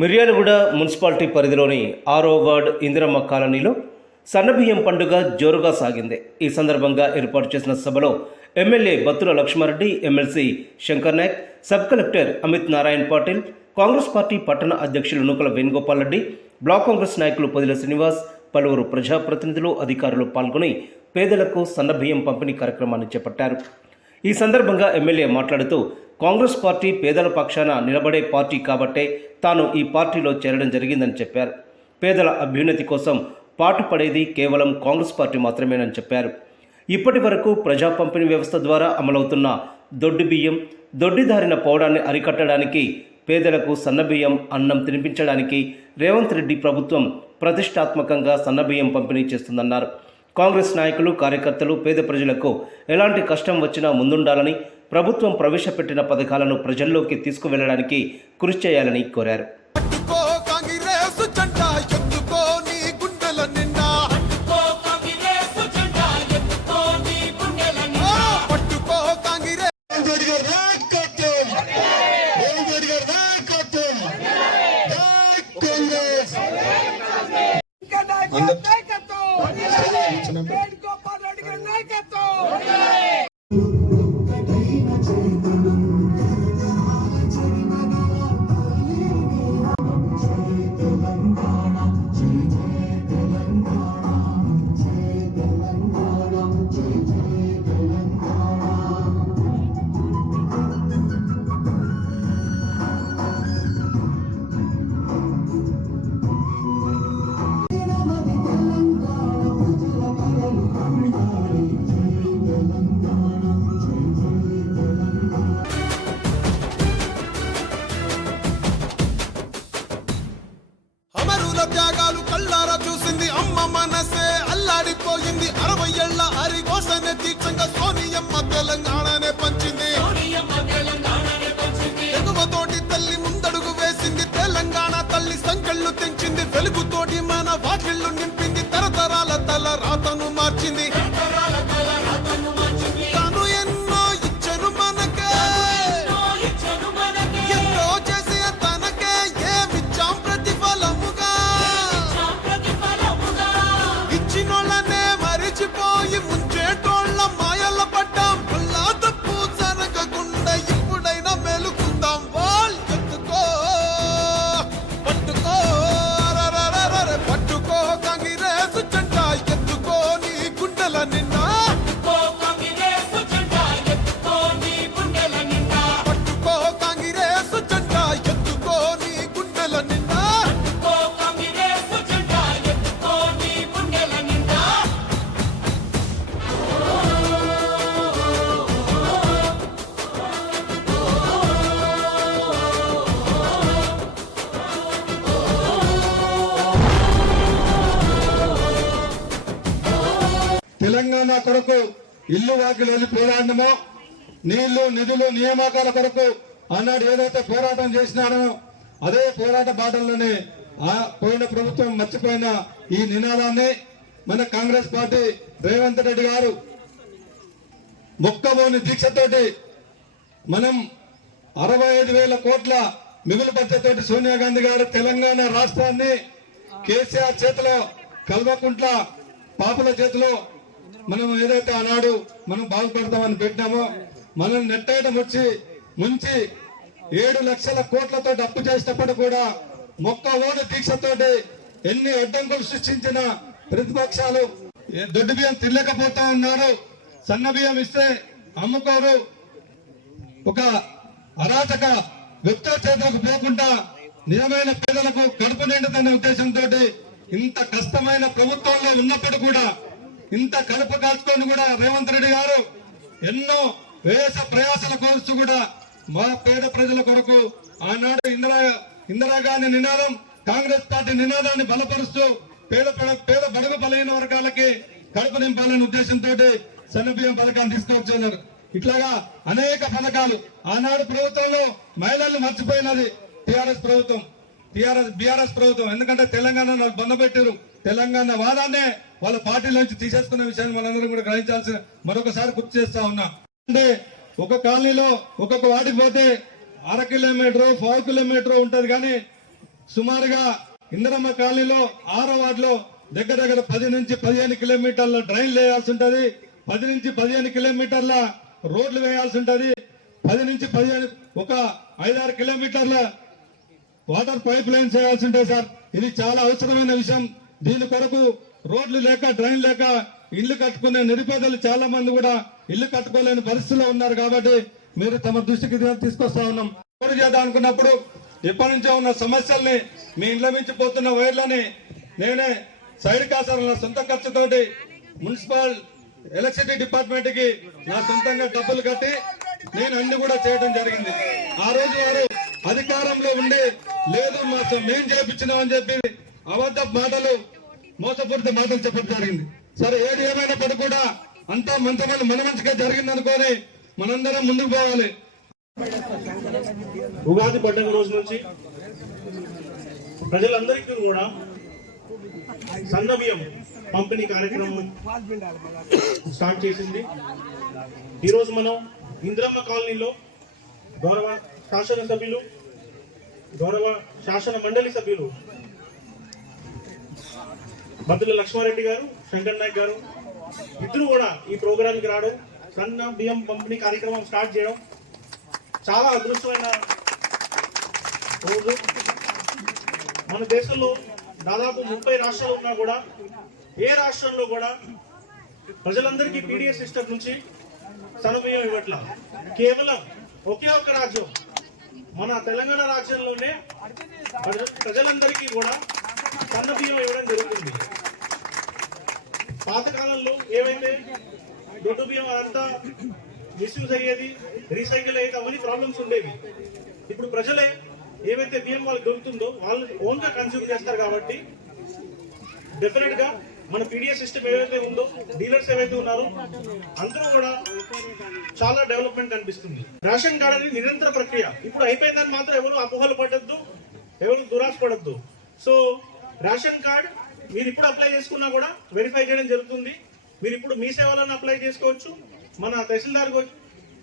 Miryalaguda municipality పరిధిలోని ఆరో ward Indiramma కాలనీలో సన్నబియ్యం పండుగ జోరుగా సాగింది. ఈ సందర్భంగా ఏర్పాటు చేసిన సభలో MLA Battula Lakshma Reddy MLC Shankar Nayak sub collector Amit Narayan Patil Congress party పట్టణ అధ్యక్షులు నూకల వేణుగోపాల్ రెడ్డి బ్లాక్ కాంగ్రెస్ నాయకులు పొదిల శ్రీనివాస్ పలువురు ప్రజాప్రతినిధులు అధికారులు పాల్గొని పేదలకు సన్నబియ్యం పంపిణీ కార్యక్రమాన్ని చేపట్టారు. ఈ సందర్భంగా ఎమ్మెల్యే మాట్లాడుతూ కాంగ్రెస్ పార్టీ పేదల పక్షాన నిలబడే పార్టీ కాబట్టే తాను ఈ పార్టీలో చేరడం జరిగిందని చెప్పారు. పేదల అభ్యున్నతి కోసం పాటుపడేది కేవలం కాంగ్రెస్ పార్టీ మాత్రమేనని చెప్పారు. ఇప్పటి వరకు ప్రజా పంపిణీ వ్యవస్థ ద్వారా అమలవుతున్న దొడ్డి బియ్యం దొడ్డిదారిన పోవడాన్ని అరికట్టడానికి పేదలకు సన్నబియ్యం అన్నం తినిపించడానికి రేవంత్ రెడ్డి ప్రభుత్వం ప్రతిష్టాత్మకంగా సన్నబియ్యం పంపిణీ చేస్తుందన్నారు. కాంగ్రెస్ నాయకులు కార్యకర్తలు పేద ప్రజలకు ఎలాంటి కష్టం వచ్చినా ముందుండాలని ప్రభుత్వం ప్రవేశపెట్టిన పథకాలను ప్రజల్లోకి తీసుకువెళ్ళడానికి కృషి చేయాలని కోరారు. తెలంగాణ కొరకు ఇల్లు వాకి వెళ్ళి పోరాడమో నీళ్ళు నిధులు నియామకాల కొరకు ఆనాడు ఏదైతే పోరాటం చేసినారో అదే పోరాట బాటల్లోనే పోయిన ప్రభుత్వం మర్చిపోయిన ఈ నినాదాన్ని మన కాంగ్రెస్ పార్టీ రేవంత్ రెడ్డి గారు మొక్కబోని దీక్షతోటి మనం అరవై ఐదు వేల కోట్ల మిగులు పచ్చతోటి సోనియా గాంధీ గారు తెలంగాణ రాష్ట్రాన్ని కేసీఆర్ చేతిలో కల్వకుంట్ల పాపల చేతిలో మనం ఏదైతే ఆనాడు మనం బాగుపడతామని పెట్టినామో మనం నెట్టేట వచ్చి ముంచి ఏడు లక్షల కోట్లతో అప్పు చేసినప్పుడు కూడా మొక్క ఓటు దీక్షతోటి ఎన్ని అడ్డంకులు సృష్టించిన ప్రతిపక్షాలు ఏ దొడ్డు బియ్యం తినలేకపోతా ఉన్నారు. సన్న బియ్యం ఇస్తే అమ్ముకోరు. ఒక అరాచక వ్యక్తుల చేతులకు పోకుండా నిజమైన పేదలకు కడుపు నిండుతున్న ఉద్దేశంతో ఇంత కష్టమైన ప్రభుత్వంలో ఉన్నప్పుడు కూడా ఇంత కలుపు కాల్చుకొని కూడా రేవంత్ రెడ్డి గారు ఎన్నో వేస ప్రయాసాల కోరుస్తూ కూడా మా పేద ప్రజల కొరకు ఆనాడు ఇందిరా ఇందిరాగాంధీ నినాదం కాంగ్రెస్ పార్టీ నినాదాన్ని బలపరుస్తూ పేద పేద బడుగు బలహీన వర్గాలకి కడుపు నింపాలనే ఉద్దేశంతో సన్నబియ్యం పథకాన్ని తీసుకొచ్చారు ఇట్లాగా అనేక పథకాలు ఆనాడు ప్రభుత్వంలో మహిళలు మర్చిపోయినది టిఆర్ఎస్ ప్రభుత్వం టిఆర్ఎస్ బీఆర్ఎస్ ప్రభుత్వం. ఎందుకంటే తెలంగాణ బంధపెట్టారు తెలంగాణ వాదాన్నే వాళ్ళ పార్టీల నుంచి తీసేసుకున్న విషయాన్ని మనందరం కూడా గ్రహించాల్సిన మరొకసారి గుర్తు చేస్తా ఉన్నా. అంటే ఒక కాలనీలో ఒక్కొక్క వాటికి పోతే అర కిలోమీటర్ ఫైవ్ కిలోమీటర్ ఉంటది కానీ సుమారుగా ఇందిరమ్మ కాలనీలో ఆరో వార్డులో దగ్గర దగ్గర పది నుంచి పదిహేను కిలోమీటర్ల డ్రైన్ వేయాల్సి ఉంటది. పది నుంచి పదిహేను కిలోమీటర్ల రోడ్లు వేయాల్సి ఉంటది. పది నుంచి పదిహేను ఒక ఐదారు కిలోమీటర్ల వాటర్ పైప్ లైన్ వేయాల్సి ఉంటుంది సార్. ఇది చాలా అవసరమైన విషయం. దీని కొరకు రోడ్లు లేక డ్రైన్ లేక ఇల్లు కట్టుకునే నిరుపేదలు చాలా మంది కూడా ఇల్లు కట్టుకోలేని పరిస్థితిలో ఉన్నారు కాబట్టి మీరు తమ దృష్టికి తీసుకొస్తా ఉన్నాం. పోటీ చేద్దాం అనుకున్నప్పుడు ఇప్పటి నుంచే ఉన్న సమస్యల్ని మీ ఇంట్లో మించి పోతున్న వైర్లని నేనే సైడ్ కాసాల నా సొంత ఖర్చుతోటి మున్సిపల్ ఎలక్ట్రిసిటీ డిపార్ట్మెంట్కి నా సొంతంగా డబ్బులు కట్టి నేను అన్ని కూడా చేయడం జరిగింది. ఆ రోజు వారు అధికారంలో ఉండి లేదు మేము చేపించినామని చెప్పి అబద్ధ మాటలు మోసపూరిత మాటలు చెప్పడం జరిగింది. సరే ఏది ఏమైనప్పటికీ కూడా అంతా మంచి మన మంచిగా జరిగింది అనుకోని మనందరం ముందుకు పోవాలి. ఉగాది పండుగ రోజు నుంచి ప్రజలందరికీ కూడా సన్న పంపిణీ కార్యక్రమం స్టార్ట్ చేసింది. ఈరోజు మనం ఇంద్రమ్మ కాలనీలో గౌరవ శాసన సభ్యులు గౌరవ శాసన మండలి సభ్యులు బద్దుల లక్ష్మారెడ్డి గారు శంకర్ నాయక్ గారు ఇద్దరు కూడా ఈ ప్రోగ్రాంకి రావడం సన్న బియ్యం పంపిణీ కార్యక్రమం స్టార్ట్ చేయడం చాలా అదృష్టమైన రోజు. మన దేశంలో దాదాపు ముప్పై రాష్ట్రాలు ఉన్నా కూడా ఏ రాష్ట్రంలో కూడా ప్రజలందరికీ పీడిఎస్ సిస్టమ్ నుంచి సన్నబియ్యం ఇవ్వట్ల. కేవలం ఒకే ఒక్క రాజ్యం మన తెలంగాణ రాజ్యంలోనే ప్రజలందరికీ కూడా సన్నబియ్యం ఇవ్వడం జరుగుతుంది. పాతకాలంలో ఏవైతే దొడ్డు బియ్యం అదంతా మిస్యూజ్ అయ్యేది రీసైకిల్ అయ్యేది అవన్నీ ప్రాబ్లమ్స్ ఉండేవి. ఇప్పుడు ప్రజలే ఏవైతే బియ్యం వాళ్ళకి దొరుకుతుందో వాళ్ళు ఓన్గా కన్స్యూమ్ చేస్తారు కాబట్టి డెఫినెట్గా మన పీడిఎస్ సిస్టమ్ ఏవైతే ఉందో డీలర్స్ ఏవైతే ఉన్నారో అందరూ కూడా చాలా డెవలప్మెంట్ అనిపిస్తుంది రేషన్ కార్డ్ అనేది నిరంతర ప్రక్రియ. ఇప్పుడు అయిపోయిందని మాత్రం ఎవరు అపోహలు పడద్దు ఎవరు దురాశ పడద్దు. సో రేషన్ కార్డ్ మీరు ఇప్పుడు అప్లై చేసుకున్నా కూడా వెరిఫై చేయడం జరుగుతుంది. మీరు ఇప్పుడు మీ సేవలను అప్లై చేసుకోవచ్చు. మన తహసీల్దార్ గో-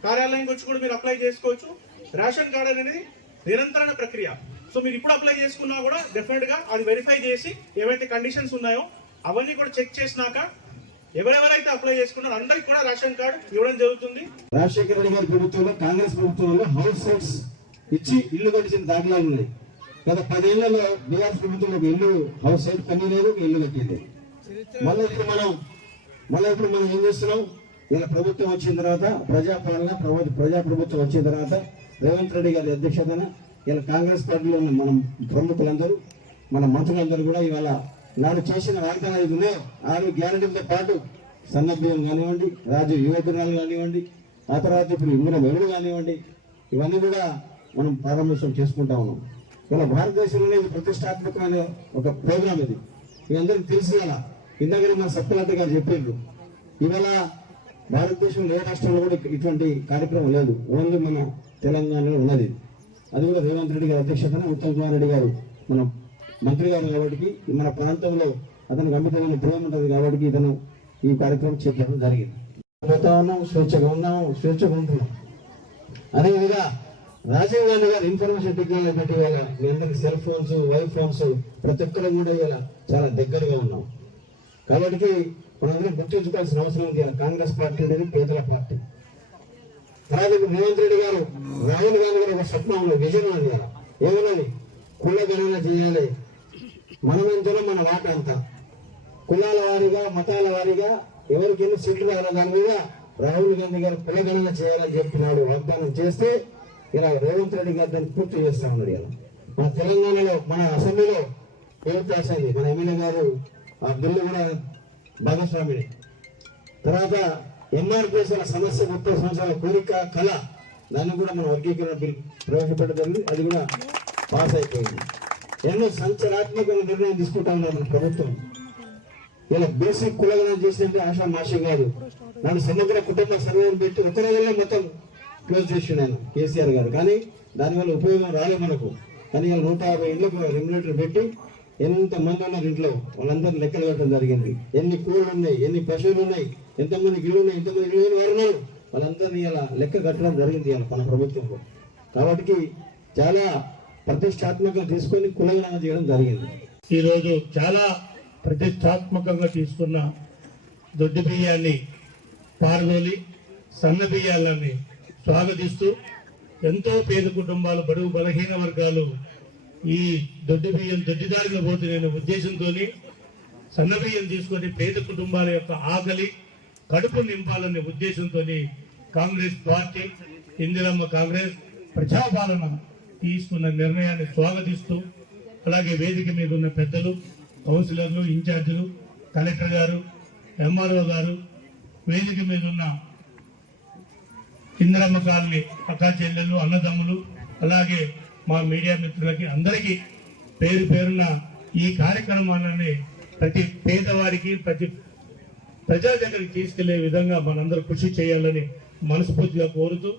కార్యాలయానికి వచ్చి కూడా మీరు అప్లై చేసుకోవచ్చు. రేషన్ కార్డ్ అనేది నిరంతరణ ప్రక్రియ. సో మీరు ఇప్పుడు అప్లై చేసుకున్నా కూడా డెఫినెట్గా అది వెరిఫై చేసి ఏవైతే కండిషన్స్ ఉన్నాయో అవన్నీ కూడా చెక్ చేసినాక ఎవరెవరైతే అప్లై చేసుకున్నారో అందరికి కూడా రేషన్ కార్డు ఇవ్వడం జరుగుతుంది. రాజశేఖర రెడ్డి గారి ప్రభుత్వంలో కాంగ్రెస్ ప్రభుత్వంలో హౌస్ సైట్స్ ఇచ్చి ఇల్లు కట్టించిన దాఖలాలు ఉన్నాయి. గత పదేళ్ళలో బీఆర్ ప్రభుత్వం ఒక ఇల్లు హౌస్ సైట్ లేదు ఒక ఇల్లు కట్టింది. మళ్ళీ ఇప్పుడు మనం మళ్ళీ ఇప్పుడు మనం ఏం చేస్తున్నాం? ఇలా ప్రభుత్వం వచ్చిన తర్వాత ప్రజాపాలన ప్రజా ప్రభుత్వం వచ్చిన తర్వాత రేవంత్ రెడ్డి గారి అధ్యక్షతన ఇలా కాంగ్రెస్ పార్టీలో ఉన్న మనం ప్రముఖులందరూ మన మంత్రులందరూ కూడా ఇవాళ నాడు చేసిన వాగ్దానాలు ఉన్నాయో. ఆరు గ్యారంటీలతో పాటు సన్నబియ్యం కానివ్వండి రాజు యువకురాలు కానివ్వండి ఆ తర్వాత ఇప్పుడు ఇందులో వెలుగు కానివ్వండి ఇవన్నీ కూడా మనం ప్రారంభోత్సవం చేసుకుంటా ఉన్నాం. ఇలా భారతదేశంలోనే ఇది ప్రతిష్టాత్మకమైన ఒక ప్రోగ్రామ్ ఇది. మీ అందరికి తెలిసి అలా ఇందాకనే మన సత్యలత గారు చెప్పిండ్రు ఇవాళ భారతదేశంలో ఏ రాష్ట్రంలో కూడా ఇటువంటి కార్యక్రమం లేదు. ఓన్లీ మన తెలంగాణలో ఉన్నది. అది కూడా రేవంత్ రెడ్డి గారి అధ్యక్షతన ఉత్తమ్ కుమార్ రెడ్డి గారు మన మంత్రి గారు కాబట్టి మన ప్రాంతంలో అతనికి అమితమైన ప్రేమ ఉంటుంది కాబట్టి ఇతను ఈ కార్యక్రమం చేయడం జరిగింది. పోతా ఉన్నాం స్వేచ్ఛగా ఉన్నాము స్వేచ్ఛగా ఉంటున్నాం. అదేవిధంగా రాజీవ్ గాంధీ గారు ఇన్ఫర్మేషన్ టెక్నాలజీ పెట్టి ఇవాళ మీ అందరికి సెల్ ఫోన్స్ వై ఫోన్స్ ప్రతి ఒక్కరు కూడా ఇవాళ చాలా దగ్గరగా ఉన్నాం. కాబట్టి మనందరం గుర్తుంచుకోవాల్సిన అవసరం ఉంది కాంగ్రెస్ పార్టీ అనేది పేదల పార్టీ. తర్వాత రేవంత్ రెడ్డి గారు రాహుల్ గాంధీ గారు ఒక స్వప్నం ఉన్నది విజన్ ఉంది ఏమన్నది? కుల గణన చేయాలి. మనం మన వాట అంతా. కులాల వారీగా మతాల వారీగా ఎవరికి ఎన్ని సీట్లు దాని మీద రాహుల్ గాంధీ గారు కులగణన చేయాలని చెప్పినాడు. వాగ్దానం చేస్తే ఇలా రేవంత్ రెడ్డి గారు దాన్ని పూర్తి చేస్తా ఉన్నాడు ఇలా మన తెలంగాణలో మన అసెంబ్లీలో ఏమిటి రాసింది మన ఎమ్మెల్యే గారు ఆ బిల్లు కూడా భాగస్వామిని తర్వాత ఎంఆర్పిఎస్ సమస్య ముప్పై సంవత్సరాల కోరిక కళ దాన్ని కూడా మన వర్గీకరణ బిల్ ప్రవేశపెట్టగలిగింది అది కూడా పాస్ అయిపోయింది. ఎన్నో సంచలనాత్మకమైన నిర్ణయం తీసుకుంటా ఉన్నారు మన ప్రభుత్వం. ఇలా బేసిక్ కులగణన చేసినట్టు ఆశా మాషం కాదు నన్ను సమగ్ర కుటుంబ సర్వేలు పెట్టి ఒక రోజుల్లో మొత్తం క్లోజ్ చేసిండు ఆయన కేసీఆర్ గారు. కానీ దానివల్ల ఉపయోగం రాలే మనకు. కానీ ఇలా నూట యాభై ఇళ్ళకు రెగ్యులేటర్ పెట్టి ఎంత మంది ఉన్నారు ఇంట్లో? వాళ్ళందరినీ లెక్కలు కట్టడం జరిగింది. ఎన్ని కూరలు ఉన్నాయి? ఎన్ని పశువులు ఉన్నాయి? ఎంతమంది ఇళ్ళు ఉన్నాయి? ఎంతమంది ఇళ్ళు లేని వారు ఉన్నారు? వాళ్ళందరినీ ఇలా లెక్క కట్టడం జరిగింది మన ప్రభుత్వంలో. కాబట్టి చాలా ప్రతిష్టాత్మకంగా తీసుకొని కులగణన చేయడం జరిగింది. ఈరోజు చాలా ప్రతిష్టాత్మకంగా తీసుకున్న దొడ్డి బియ్యాన్ని పారదోలి సన్న బియ్యాలని స్వాగతిస్తూ ఎంతో పేద కుటుంబాలు బడుగు బలహీన వర్గాలు ఈ దొడ్డి బియ్యం దొడ్డిదారిన పోతున్న ఉద్దేశంతో సన్న బియ్యం తీసుకొని పేద కుటుంబాల యొక్క ఆకలి కడుపు నింపాలనే ఉద్దేశంతో కాంగ్రెస్ పార్టీ ఇందిరమ్మ కాంగ్రెస్ ప్రజాపాలన తీసుకున్న నిర్ణయాన్ని స్వాగతిస్తూ అలాగే వేదిక మీద ఉన్న పెద్దలు కౌన్సిలర్లు ఇన్ఛార్జీలు కలెక్టర్ గారు ఎంఆర్ఓ గారు వేదిక మీద ఉన్న ఇందిరమ్మ కాలనీ అక్కా చెల్లెలు అన్నదమ్ములు అలాగే మా మీడియా మిత్రులకి అందరికీ పేరు పేరున ఈ కార్యక్రమాలని ప్రతి పేదవారికి ప్రతి ప్రజల దగ్గరికి తీసుకెళ్ళే విధంగా మనందరూ కృషి చేయాలని మనస్ఫూర్తిగా కోరుతూ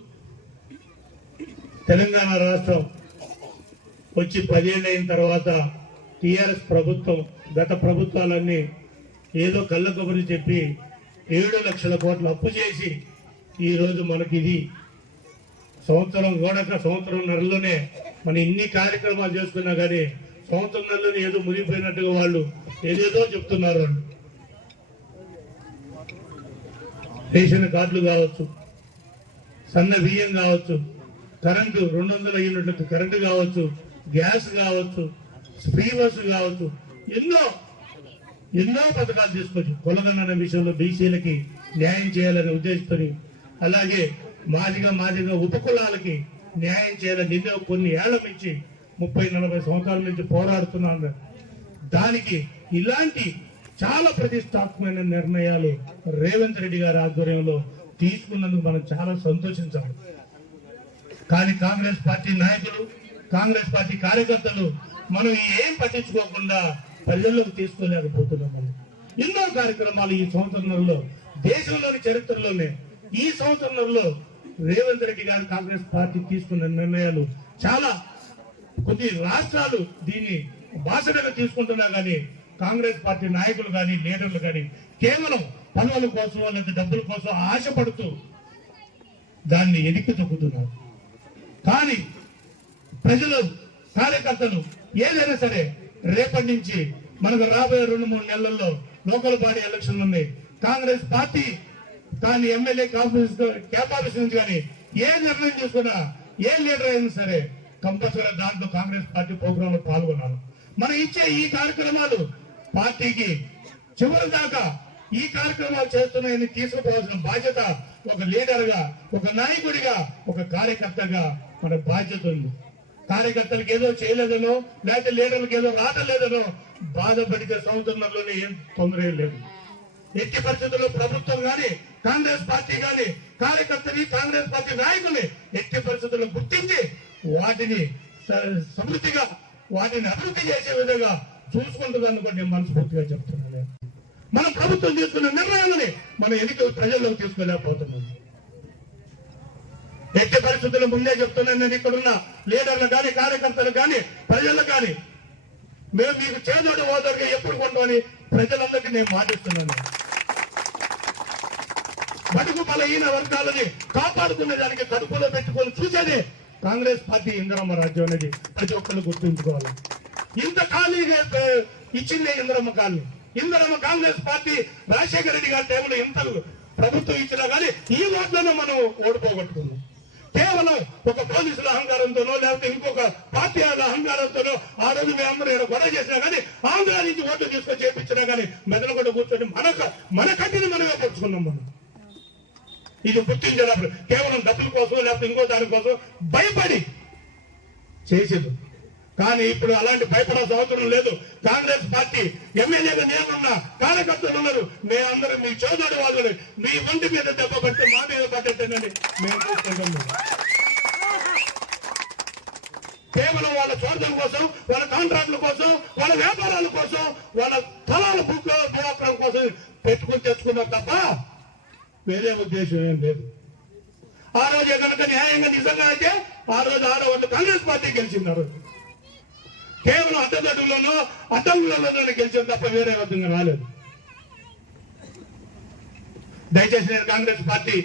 తెలంగాణ రాష్ట్రం వచ్చి పదేళ్ళు అయిన తర్వాత టీఆర్ఎస్ ప్రభుత్వం గత ప్రభుత్వాలన్నీ ఏదో కళ్ళ కొబ్బరి చెప్పి ఏడు లక్షల కోట్లు అప్పు చేసి ఈరోజు మనకి ఇది సంవత్సరం గోడక సంవత్సరం నెలలోనే మన ఇన్ని కార్యక్రమాలు చేసుకున్నా కానీ సంవత్సరం నెలలోనే ఏదో మునిగిపోయినట్టుగా వాళ్ళు ఏదేదో చెప్తున్నారు వాళ్ళు. రేషన్ కార్డులు కావచ్చు సన్న బియ్యం కావచ్చు కరెంటు రెండు వందల యూనిట్లకు కరెంటు కావచ్చు గ్యాస్ కావచ్చు ఫ్రీ బస్సు కావచ్చు ఎన్నో ఎన్నో పథకాలు తీసుకొచ్చి కొలగన్న విషయంలో బీసీలకి న్యాయం చేయాలనే ఉద్దేశంతో అలాగే మాదిగా మాదిగా ఉపకులాలకి న్యాయం చేయాలని ఎన్నో కొన్ని ఏళ్ళ నుంచి ముప్పై నలభై సంవత్సరాల నుంచి పోరాడుతున్నాను. దానికి ఇలాంటి చాలా ప్రతిష్టాత్మకమైన నిర్ణయాలు రేవంత్ రెడ్డి గారి ఆధ్వర్యంలో తీసుకున్నందుకు మనం చాలా సంతోషించాలి. కానీ కాంగ్రెస్ పార్టీ నాయకులు కాంగ్రెస్ పార్టీ కార్యకర్తలు మనం ఏం పట్టించుకోకుండా ప్రజల్లోకి తీసుకోలేకపోతున్నాం మనం. ఎన్నో కార్యక్రమాలు ఈ సంవత్సరంలో దేశంలోని చరిత్రలోనే ఈ సంవత్సరంలో రేవంత్ రెడ్డి గారు కాంగ్రెస్ పార్టీ తీసుకున్న నిర్ణయాలు చాలా కొద్ది రాష్ట్రాలు దీన్ని బాసటగా తీసుకుంటున్నా కానీ కాంగ్రెస్ పార్టీ నాయకులు కానీ లీడర్లు కానీ కేవలం పనుల కోసం లేదా డబ్బుల కోసం ఆశపడుతూ దాన్ని ఎదిక్కి తొక్కుతున్నారు. కానీ ప్రజలు కార్యకర్తలు ఏదైనా సరే రేపటి నుంచి మనకు రాబోయే రెండు మూడు నెలల్లో లోకల్ బాడీ ఎలక్షన్లు ఉన్నాయి. కాంగ్రెస్ పార్టీ కానీ ఎమ్మెల్యే క్యాప్ ఆఫీస్ నుంచి కానీ ఏ నిర్ణయం తీసుకున్నా ఏ లీడర్ అయినా సరే కంపల్సరీ దాంట్లో కాంగ్రెస్ పార్టీ ప్రోగ్రామ్లో పాల్గొన్నాను మనం ఇచ్చే ఈ కార్యక్రమాలు పార్టీకి చివరి దాకా ఈ కార్యక్రమాలు చేస్తున్నాయని తీసుకుపోవాల్సిన బాధ్యత ఒక లీడర్గా ఒక నాయకుడిగా ఒక కార్యకర్తగా మన బాధ్యత ఉంది. కార్యకర్తలకు ఏదో చేయలేదనో లేకపోతే లీడర్లకు ఏదో రాటలేదనో బాధపడితే సంవత్సరంలోనే ఏం తొందర లేదు. ఎట్టి పరిస్థితుల్లో ప్రభుత్వం కానీ కాంగ్రెస్ పార్టీ గాని కార్యకర్తని కాంగ్రెస్ పార్టీ నాయకుని ఎట్టి పరిస్థితుల్లో గుర్తించి వాటిని సమృద్ధిగా వాటిని అభివృద్ధి చేసే విధంగా చూసుకుంటుందని కూడా నేను మనస్ఫూర్తిగా చెప్తున్నాను. మన ప్రభుత్వం తీసుకున్న నిర్ణయాలని మన ఎన్నికల ప్రజల్లోకి తీసుకోలేకపోతున్నాం ఎట్టి పరిస్థితుల్లో ముందే చెప్తున్నాను నేను ఇక్కడున్న లీడర్లు కానీ కార్యకర్తలు కానీ ప్రజలు కానీ మేము మీకు చేదోడు ఓదరుగా ఎప్పుడు కొంటామని ప్రజలందరికీ నేను మాటిస్తున్నాను. బడుగు బలహీన వర్గాలని కాపాడుకునే దానికి కడుపులో పెట్టుకొని చూసేది కాంగ్రెస్ పార్టీ ఇంద్రమ్మ రాజ్యం అనేది. ప్రతి ఒక్కరు గుర్తుంచుకోవాలి. ఇంత ఖాళీగా ఇచ్చిందే ఇంద్రమ్మ కాలనీ. ఇంద్రమ్మ కాంగ్రెస్ పార్టీ రాజశేఖర రెడ్డి గారి టైంలో ఇంత ప్రభుత్వం ఇచ్చినా కానీ ఈ ఓట్లను మనం ఓడిపోగొట్టుకున్నాం. కేవలం ఒక పోలీసుల అహంకారంతోనో లేకపోతే ఇంకొక పార్టీ వాళ్ళ అహంకారంతోనో ఆ రోజు మేమందరూ ఇక్కడ గొడవ చేసినా కానీ ఆంధ్ర నుంచి ఓట్లు తీసుకొని చేపించినా కానీ మెదడు కూడా కూర్చొని మన మన కట్టిని మనమే పరుచుకున్నాం మనం. ఇది గుర్తించేటప్పుడు కేవలం డబ్బుల కోసం లేకపోతే ఇంకో దానికోసం భయపడి చేసేది. కానీ ఇప్పుడు అలాంటి భయపడాల్సిన అవసరం లేదు. కాంగ్రెస్ పార్టీ ఎమ్మెల్యేగా నేనున్నా కార్యకర్తలు ఉన్నారు. మేమందరూ మీ చోదోడు వాళ్ళు మీ ఒంటి మీద దెబ్బ పడితే మా మీద పడ్డట్టేనని మేము చూసుకుంటున్నాం కేవలం వాళ్ళ స్వార్థం కోసం వాళ్ళ కాంట్రాక్టుల కోసం వాళ్ళ వ్యాపారాల కోసం వాళ్ళ స్థలాల బుక్ కోసం పెట్టుకుని తెచ్చుకున్నారు తప్ప వేరే ఉద్దేశం ఏం లేదు. ఆ రోజు కనుక న్యాయంగా నిజంగా అయితే ఆ రోజు ఆడవాళ్ళు కాంగ్రెస్ పార్టీ గెలిచినారు కేవలం అడ్డదడ్డులోనో అడ్డంకులలోనే గెలిచిన తప్ప వేరే విధంగా రాలేదు. దయచేసి నేను కాంగ్రెస్ పార్టీ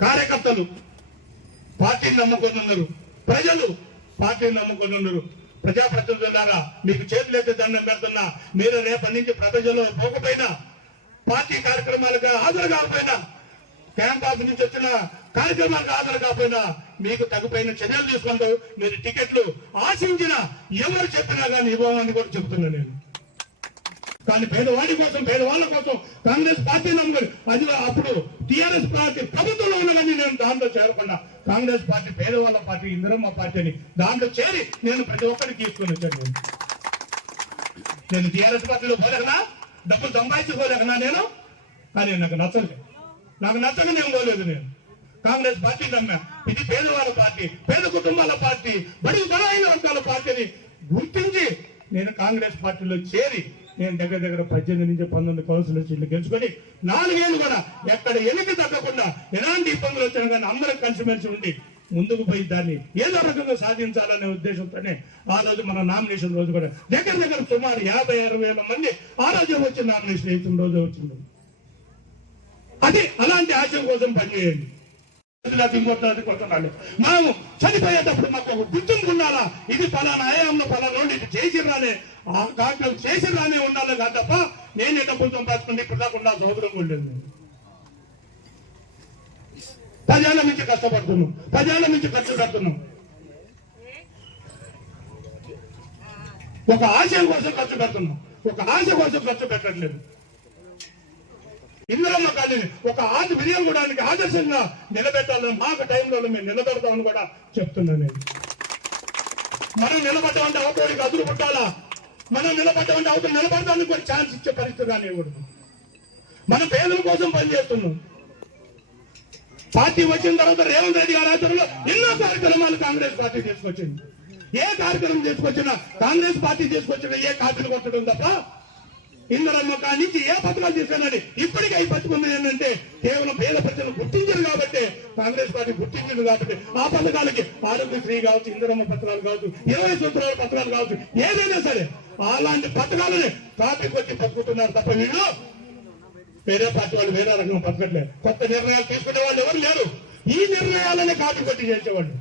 కార్యకర్తలు పార్టీని నమ్ముకొని ఉన్నారు ప్రజలు పార్టీని నమ్ముకొని ఉన్నారు ప్రజాప్రతినిధులారా మీకు చేతులైతే దండం పెడుతున్నా మీరు రేపటి నుంచి ప్రజల్లో పోకపోయినా పార్టీ కార్యక్రమాలకు హాజరు కాకపోయినా క్యాంపస్ నుంచి వచ్చిన కార్యక్రమాలకు హాజరు కాకపోయినా మీకు తగిపోయిన చర్యలు తీసుకుంటూ మీరు టికెట్లు ఆశించిన ఎవరు చెప్పినా కానీ ఇవ్వమని కూడా చెప్తున్నా నేను. కానీ పేదవాడి కోసం పేదవాళ్ళ కోసం కాంగ్రెస్ పార్టీ నమ్ముకొని అది అప్పుడు టిఆర్ఎస్ పార్టీ ప్రభుత్వంలో ఉన్నదని నేను దాంట్లో చేరకుండా కాంగ్రెస్ పార్టీ పేదవాళ్ళ పార్టీ ఇందిరమ్మ పార్టీ అని దాంట్లో చేరి నేను ప్రతి ఒక్కరికి తీసుకొని వచ్చాను. నేను. నేను టిఆర్ఎస్ పార్టీలో పోలేకనా? డబ్బులు సంపాదించుకోలేకనా నేను? కానీ నాకు నచ్చలేదు. నాకు నచ్చక నేను పోలేదు నేను. కాంగ్రెస్ పార్టీ నమ్మా ఇది పేదవాళ్ళ పార్టీ పేద కుటుంబాల పార్టీ బడి బలహీన వర్గాల పార్టీని గుర్తించి నేను కాంగ్రెస్ పార్టీలో చేరి నేను దగ్గర దగ్గర పద్దెనిమిది నుంచి పంతొమ్మిది కౌన్సిలర్ సీట్లు గెలుచుకొని నాలుగేళ్ళు కూడా ఎక్కడ ఎనికి తగ్గకుండా ఎలాంటి ఇబ్బందులు వచ్చినా కానీ అందరం కలిసిమెలిసి ఉండి ముందుకు పోయి దాన్ని ఏదో రకంగా సాధించాలనే ఉద్దేశంతోనే ఆ రోజు మన నామినేషన్ రోజు కూడా దగ్గర దగ్గర సుమారు యాభై అరవై వేల మంది ఆ రోజు వచ్చి నామినేషన్ వేసిన రోజు వచ్చింది. అది అలాంటి ఆశయం కోసం పనిచేయండి. అది ఇంకొకటి అది మనము చనిపోయేటప్పుడు మాకు ఒక గుర్తింపు ఉండాలా? ఇది పలానా ఆయాంలో పలానా నుండి ఇది చేసిర్రానే. ఆ కాకలు చేసిర్రానే ఉండాలి కాదు తప్ప నేనే డబ్బులు సంపాదించుకుంటే ఇప్పుడు దాకా ఉండాల్సిన అవసరం ఉండేది పదేళ్ళ నుంచి కష్టపడుతున్నాం. పదేళ్ళ నుంచి ఖర్చు పెడుతున్నాం. ఒక ఆశయం కోసం ఖర్చు పెడుతున్నాం. ఒక ఆశ కోసం ఖర్చు పెట్టట్లేదు. ఇందులో కానీ ఒక ఆది వినియోగడానికి ఆదర్శంగా నిలబెట్టాలని మాకు టైంలో మేము నిలబెడతామని కూడా చెప్తున్నాను నేను. మనం నిలబడ్డామంటే అవతోడికి అదురు పుట్టాలా? మనం నిలబడ్డామంటే అవతల నిలబడడానికి కూడా ఛాన్స్ ఇచ్చే పరిస్థితి రానివ్వకూడదు. మన పేదల కోసం పనిచేస్తున్నాం. పార్టీ వచ్చిన తర్వాత రేవంత్ రెడ్డి గారి ఆధ్వర్యంలో ఎన్నో కార్యక్రమాలు కాంగ్రెస్ పార్టీ తీసుకొచ్చింది ఏ కార్యక్రమం తీసుకొచ్చినా కాంగ్రెస్ పార్టీ తీసుకొచ్చిన ఏ కాపీలు కొట్టడం తప్ప ఇందరమ్మ నుంచి ఏ పథకాలు తీసుకున్నాడు? ఇప్పటికే అవి పథకం ఏంటంటే కేవలం పేద ప్రజలు గుర్తించారు కాబట్టి కాంగ్రెస్ పార్టీ గుర్తించారు కాబట్టి ఆ పథకాలకి ఆరోగ్యశ్రీ కావచ్చు ఇందరమ్మ పథకాలు కావచ్చు ఇరవై సూత్రాల పథకాలు కావచ్చు ఏదైనా సరే అలాంటి పథకాలని కాపీకి వచ్చి పట్టుకుంటున్నారు తప్ప వీళ్ళు వేరే పార్టీ వాళ్ళు వేరే రకంగా బతకట్లేదు కొత్త నిర్ణయాలు తీసుకునే వాళ్ళు ఎవరు లేరు. ఈ నిర్ణయాలనే కాపీ కొట్టి చేసేవాళ్ళు.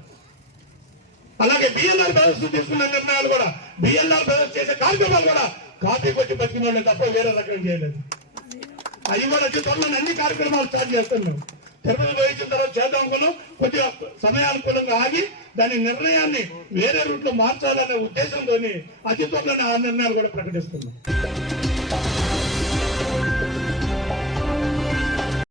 అలాగే బిఎల్ఆర్ బ్రదర్స్ తీసుకున్న నిర్ణయాలు కూడా బిఎల్ఆర్ బ్రదర్స్ చేసే కార్యక్రమాలు కూడా కాపీ కొట్టి బతికిన వాళ్ళు తప్ప వేరే రకం చేయలేదు. అవి కూడా వచ్చి త్వరలో అన్ని కార్యక్రమాలు స్టార్ట్ చేస్తున్నాం. తిరుపతి పోయించిన తర్వాత చేద్దాం అనుకున్నాం. కొద్దిగా సమయానుకూలంగా ఆగి దాని నిర్ణయాన్ని వేరే రూట్లో మార్చాలనే ఉద్దేశంతో అతి త్వరలోనే ఆ నిర్ణయాలు కూడా ప్రకటిస్తున్నాం.